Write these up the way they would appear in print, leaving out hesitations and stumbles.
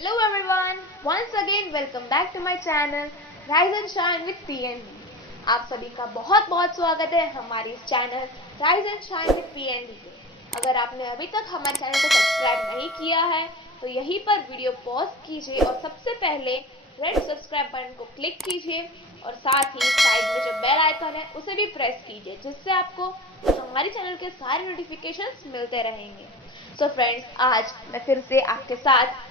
Hello everyone, once again welcome back to my channel Rise and Shine with PND। आप सभी का बहुत बहुत स्वागत है हमारे इस channel Rise and Shine with PND पे। अगर आपने अभी तक हमारे चैनल को सब्सक्राइब नहीं किया है तो यहीं पर वीडियो पॉज कीजिए और सबसे पहले रेड सब्सक्राइब बटन को क्लिक कीजिए और साथ ही साइड में जो बेल आइकन है उसे भी प्रेस कीजिए, जिससे आपको हमारे चैनल के सारे नोटिफिकेशंस मिलते रहेंगे। सो फ्रेंड्स, आज मैं फिर से आपके साथ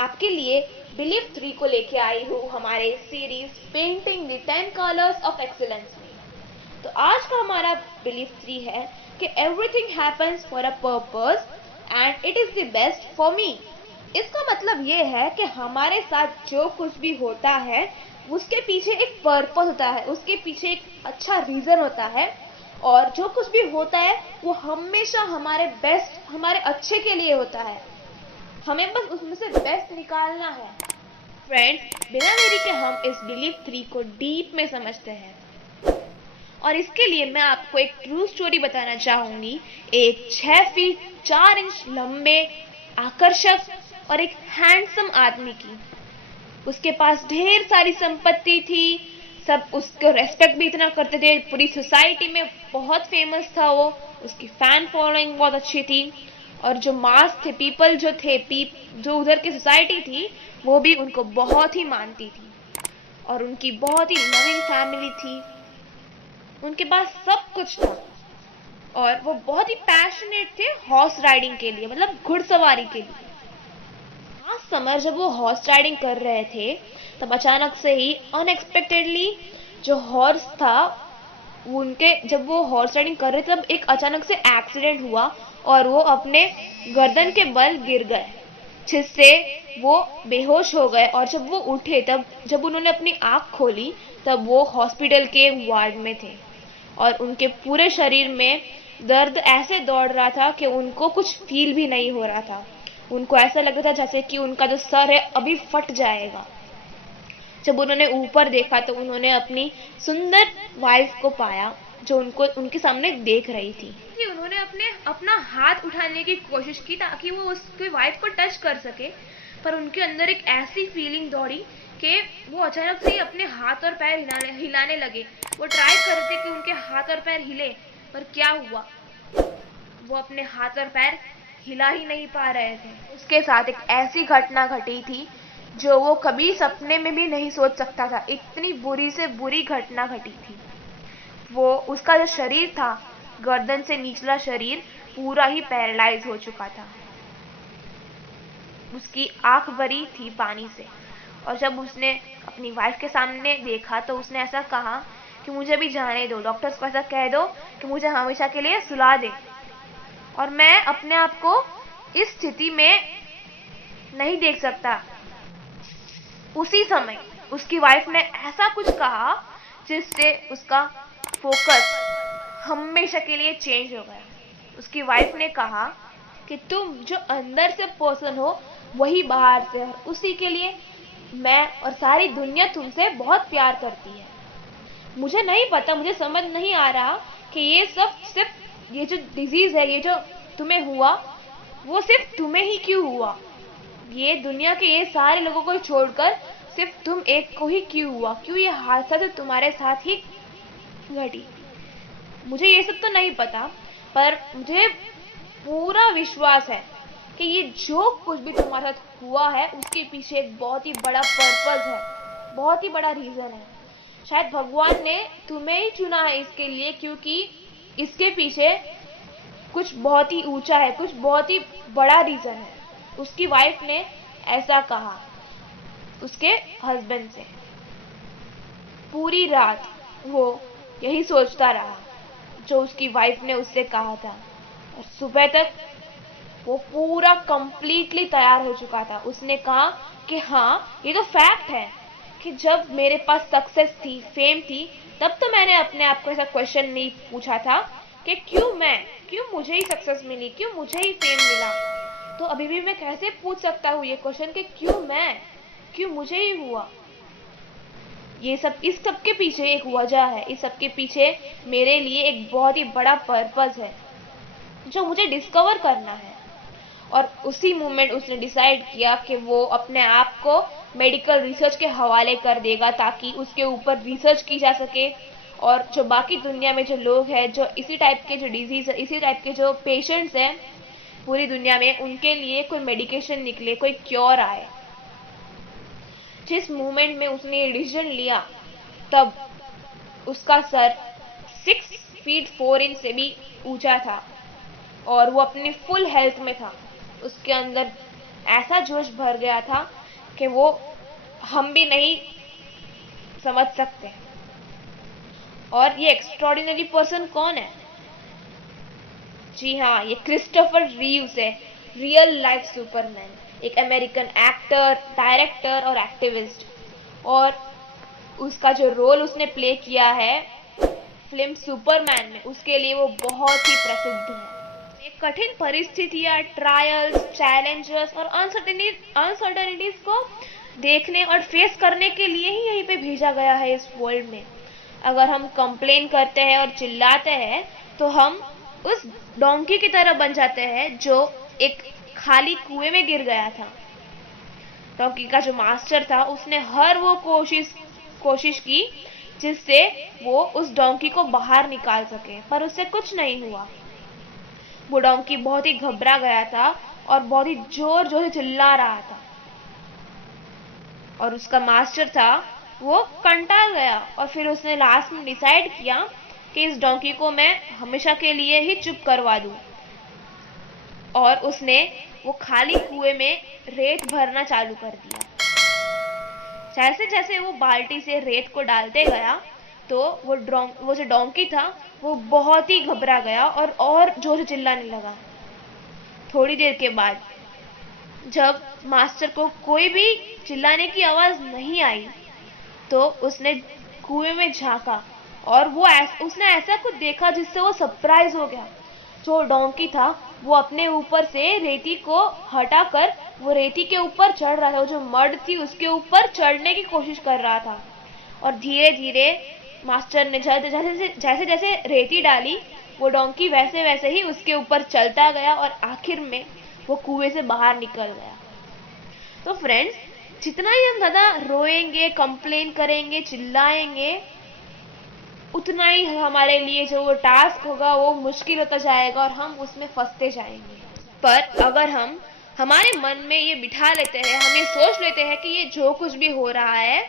आपके लिए बिलीव 3 को लेके आई हूँ हमारे series painting the 10 colours of excellence में। तो आज का हमारा बिलीव 3 है कि everything happens for a purpose and it is the best for me. इसका मतलब ये है कि हमारे साथ जो कुछ भी होता है उसके पीछे एक पर्पस होता है, उसके पीछे एक अच्छा रीजन होता है, और जो कुछ भी होता है वो हमेशा हमारे बेस्ट, हमारे अच्छे के लिए होता है। हमें बस उसमें से बेस्ट निकालना है। फ्रेंड्स, बिना देरी के हम इस बिलीव 3 को डीप में समझते हैं और इसके लिए मैं आपको एक ट्रू स्टोरी बताना चाहूंगी। एक 6 फीट 4 इंच लंबे, आकर्षक और एक हैंडसम आदमी की। उसके पास ढेर सारी संपत्ति थी, सब उसको रेस्पेक्ट भी इतना करते थे, पूरी सोसाइटी में बहुत फेमस था वो, उसकी फैन फॉलोइंग बहुत अच्छी थी और जो मास थे, पीपल जो थे, जो उधर की सोसाइटी थी वो भी उनको बहुत ही मानती थी और उनकी बहुत ही लविंग फैमिली थी। उनके पास सब कुछ था और वो बहुत ही पैशनेट थे हॉर्स राइडिंग के लिए, मतलब घुड़सवारी के लिए। लास्ट समर जब वो हॉर्स राइडिंग कर रहे थे तब अचानक से ही अनएक्सपेक्टेडली जो हॉर्स था जब वो हॉर्स राइडिंग कर रहे थे तब एक अचानक से एक्सीडेंट हुआ और वो अपने गर्दन के बल गिर गए, जिससे वो बेहोश हो गए। और जब वो उठे, तब जब उन्होंने अपनी आंख खोली तब वो हॉस्पिटल के वार्ड में थे और उनके पूरे शरीर में दर्द ऐसे दौड़ रहा था कि उनको कुछ फील भी नहीं हो रहा था। उनको ऐसा लग रहा था जैसे कि उनका जो सर है अभी फट जाएगा। जब उन्होंने ऊपर देखा तो उन्होंने अपनी सुंदर वाइफ को पाया जो उनको उनके सामने देख रही थी। कि उन्होंने अपना हाथ उठाने की कोशिश की ताकि वो उसके वाइफ को टच कर सके, पर उनके अंदर एक ऐसी फीलिंग दौड़ी कि वो अचानक से ही अपने हाथ और पैर हिलाने लगे। वो ट्राई कर रहे थे कि उनके हाथ और पैर हिले, पर क्या हुआ, वो अपने हाथ और पैर हिला ही नहीं पा रहे थे। उसके साथ एक ऐसी घटना घटी थी जो वो कभी सपने में भी नहीं सोच सकता था। इतनी बुरी से बुरी घटना घटी थी। वो उसका जो शरीर था, गर्दन से निचला शरीर पूरा ही पैरालाइज हो चुका था। उसकी आंख भरी थी पानी से और जब उसने अपनी वाइफ के सामने देखा तो उसने ऐसा कहा कि मुझे भी जाने दो, डॉक्टर्स को ऐसा कह दो कि मुझे हमेशा के लिए सुला दे और मैं अपने आप को इस स्थिति में नहीं देख सकता। उसी समय उसकी वाइफ ने ऐसा कुछ कहा जिससे उसका फोकस हमेशा के लिए चेंज हो गया। उसकी वाइफ ने कहा कि तुम जो अंदर से पर्सन हो वही बाहर से है, उसी के लिए मैं और सारी दुनिया तुमसे बहुत प्यार करती है। मुझे नहीं पता, मुझे समझ नहीं आ रहा कि ये सब सिर्फ ये जो डिजीज है, ये जो तुम्हें हुआ, वो सिर्फ तुम्हें ही क्यों हुआ, ये दुनिया के ये सारे लोगों को छोड़कर सिर्फ तुम एक को ही क्यों हुआ, क्यों ये हादसा तो तुम्हारे साथ ही घटी। मुझे ये सब तो नहीं पता, पर मुझे पूरा विश्वास है कि ये जो कुछ भी तुम्हारे साथ हुआ है उसके पीछे एक बहुत ही बड़ा पर्पस है, बहुत ही बड़ा रीजन है। शायद भगवान ने तुम्हें ही चुना है इसके लिए, क्योंकि इसके पीछे कुछ बहुत ही ऊंचा है, कुछ बहुत ही बड़ा रीजन है। उसकी वाइफ ने ऐसा कहा उसके हस्बैंड से। पूरी रात वो यही सोचता रहा जो उसकी वाइफ ने उससे कहा था और सुबह तक वो पूरा कंप्लीटली तैयार हो चुका था। उसने कहा कि हाँ, ये तो फैक्ट है कि जब मेरे पास सक्सेस थी, फेम थी, तब तो मैंने अपने आप को ऐसा क्वेश्चन नहीं पूछा था कि क्यों मुझे ही सक्सेस मिली, क्यों मुझे ही फेम मिला। तो अभी भी मैं कैसे पूछ सकता हूँ ये क्वेश्चन कि क्यों मुझे ही हुआ। ये सब, इस सब के पीछे एक वजह है, इस सब के पीछे मेरे लिए एक बहुत ही बड़ा पर्पस है जो मुझे डिस्कवर करना है। और उसी मोमेंट उसने डिसाइड किया कि वो अपने आप को मेडिकल रिसर्च के हवाले कर देगा ताकि उसके ऊपर रिसर्च की जा सके और जो बाकी दुनिया में जो लोग हैं जो इसी टाइप के जो डिजीज है, इसी टाइप के जो पेशेंट्स हैं पूरी दुनिया में, उनके लिए कोई मेडिकेशन निकले, कोई क्योर आए। जिस मोमेंट में उसने ये डिसीजन लिया तब उसका सर 6 फीट 4 इंच से भी ऊंचा था और वो अपनी फुल हेल्थ में था। उसके अंदर ऐसा जोश भर गया था कि वो हम भी नहीं समझ सकते। और ये एक्स्ट्रॉर्डिनरी पर्सन कौन है? जी हाँ, ये क्रिस्टोफर रीव्स है, रियल लाइफ सुपरमैन, एक अमेरिकन एक्टर, डायरेक्टर और एक्टिविस्ट। और उसका जो रोल उसने प्ले किया है फिल्म सुपरमैन में, उसके लिए वो बहुत ही प्रसिद्ध है। एक कठिन परिस्थितियां, ट्रायल्स, चैलेंजेस और अनसर्टेनिटीज को देखने और फेस करने के लिए ही यहीं पे भेजा गया है इस वर्ल्ड में। अगर हम कंप्लेन करते हैं और चिल्लाते हैं तो हम उस डोंकी की तरह बन जाते हैं जो एक खाली कुएं में गिर गया था। डोंकी का जो मास्टर था उसने हर वो कोशिश की जिससे वो उस डोंकी को बाहर निकाल सके, पर उससे कुछ नहीं हुआ। वो डोंकी बहुत ही घबरा गया था और बहुत ही जोर जोर से चिल्ला रहा था और उसका मास्टर था वो कंटाल गया और फिर उसने लास्ट में डिसाइड किया कि इस डोंकी को मैं हमेशा के लिए ही चुप करवा दूं। और उसने वो खाली कुएं में रेत भरना चालू कर दिया। जैसे जैसे वो बाल्टी से रेत को डालते गया तो वो जो डोंकी था वो बहुत ही घबरा गया और जोर से चिल्लाने लगा। थोड़ी देर के बाद जब मास्टर को कोई भी चिल्लाने की आवाज नहीं आई तो उसने कुएं में झांका और उसने ऐसा कुछ देखा जिससे वो सरप्राइज हो गया। जो डोंकी था वो अपने ऊपर से रेती को हटाकर वो रेती के ऊपर चढ़ रहा था। वो जो मड थी उसके ऊपर चढ़ने की कोशिश कर रहा था और धीरे धीरे मास्टर ने जैसे जैसे रेती डाली वो डोंकी वैसे वैसे ही उसके ऊपर चलता गया और आखिर में वो कुएं से बाहर निकल गया। तो फ्रेंड्स, जितना ही हम ज्यादा रोएंगे, कंप्लेन करेंगे, चिल्लाएंगे, उतना ही हमारे लिए जो वो टास्क होगा वो मुश्किल होता जाएगा और हम उसमें फंसते जाएंगे। पर अगर हम हमारे मन में ये बिठा लेते हैं, हम ये सोच लेते हैं कि ये जो कुछ भी हो रहा है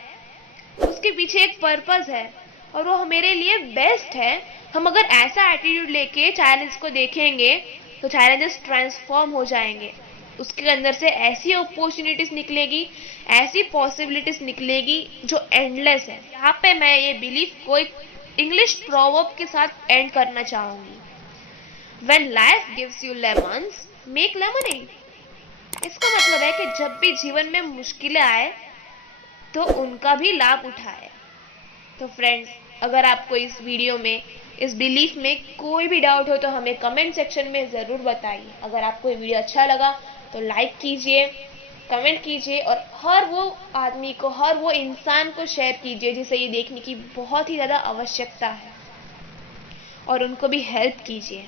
उसके पीछे एक पर्पस है और वो मेरे लिए बेस्ट है, हम अगर ऐसा एटीट्यूड लेके चैलेंज को देखेंगे तो चैलेंजेस ट्रांसफॉर्म हो जाएंगे। उसके अंदर से ऐसी अपॉर्चुनिटीज निकलेगी, ऐसी पॉसिबिलिटीज निकलेगी जो एंडलेस है। यहाँ पे मैं ये बिलीफ को एक इंग्लिश प्रोवर्ब के साथ एंड करना चाहूंगी। When life gives you lemons, make lemonade. इसका मतलब है कि जब भी जीवन में मुश्किलें आए तो उनका भी लाभ उठाए। तो फ्रेंड्स, अगर आपको इस वीडियो में, इस बिलीफ में कोई भी डाउट हो तो हमें कमेंट सेक्शन में ज़रूर बताइए। अगर आपको ये वीडियो अच्छा लगा तो लाइक कीजिए, कमेंट कीजिए और हर वो आदमी को, हर वो इंसान को शेयर कीजिए जिसे ये देखने की बहुत ही ज़्यादा आवश्यकता है और उनको भी हेल्प कीजिए।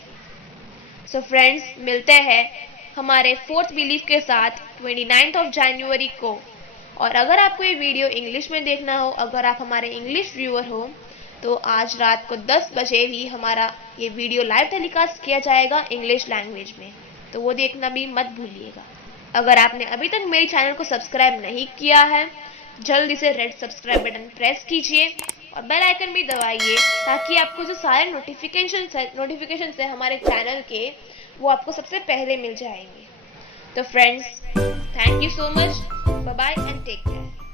सो फ्रेंड्स, मिलते हैं हमारे 4th बिलीफ के साथ 29 जनवरी को। और अगर आपको ये वीडियो इंग्लिश में देखना हो, अगर आप हमारे इंग्लिश व्यूअर हो, तो आज रात को 10 बजे भी हमारा ये वीडियो लाइव टेलीकास्ट किया जाएगा इंग्लिश लैंग्वेज में, तो वो देखना भी मत भूलिएगा। अगर आपने अभी तक मेरे चैनल को सब्सक्राइब नहीं किया है, जल्दी से रेड सब्सक्राइब बटन प्रेस कीजिए और बेल आइकन भी दबाइए ताकि आपको जो सारे नोटिफिकेशन है हमारे चैनल के, वो आपको सबसे पहले मिल जाएंगे। तो friends, thank you so much, bye bye and take care.